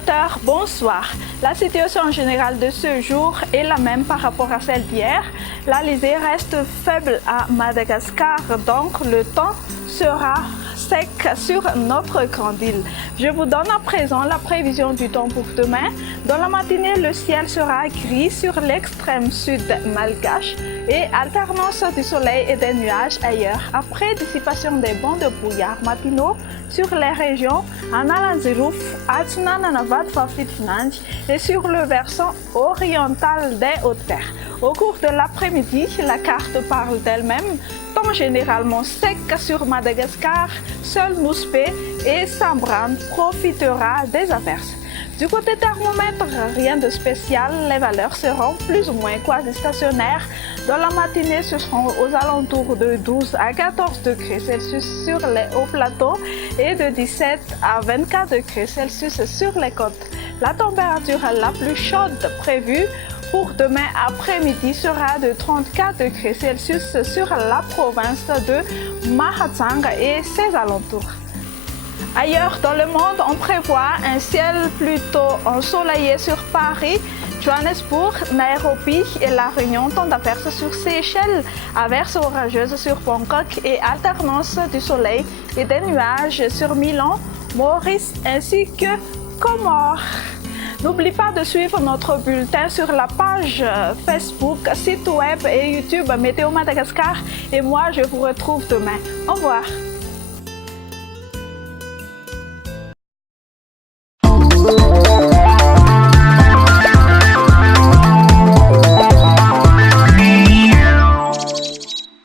téléspectateurs, bonsoir. La situation générale de ce jour est la même par rapport à celle d'hier. L'Alizé reste faible à Madagascar, donc le temps sera sec sur notre grande île. Je vous donne à présent la prévision du temps pour demain. Dans la matinée, le ciel sera gris sur l'extrême sud malgache et alternance du soleil et des nuages ailleurs. Après dissipation des bancs de brouillard matinaux sur les régions Analanzirouf, Atsunananavat, Fafitfinanj et sur le versant oriental des Hautes-Terres. Au cours de l'après-midi, la carte parle d'elle-même. Temps généralement sec sur Madagascar, seul Mouspé et Sambran profitera des averses. Du côté thermomètre, rien de spécial, les valeurs seront plus ou moins quasi-stationnaires. Dans la matinée, ce seront aux alentours de 12 à 14 degrés Celsius sur les hauts plateaux et de 17 à 24 degrés Celsius sur les côtes. La température la plus chaude prévue pour demain après-midi sera de 34 degrés Celsius sur la province de Mahatsang et ses alentours. Ailleurs dans le monde, on prévoit un ciel plutôt ensoleillé sur Paris, Johannesburg, Nairobi et La Réunion, temps d'averses sur Seychelles, averses orageuses sur Bangkok et alternance du soleil et des nuages sur Milan, Maurice ainsi que Comores. N'oublie pas de suivre notre bulletin sur la page Facebook, site web et YouTube Météo Madagascar et moi je vous retrouve demain. Au revoir.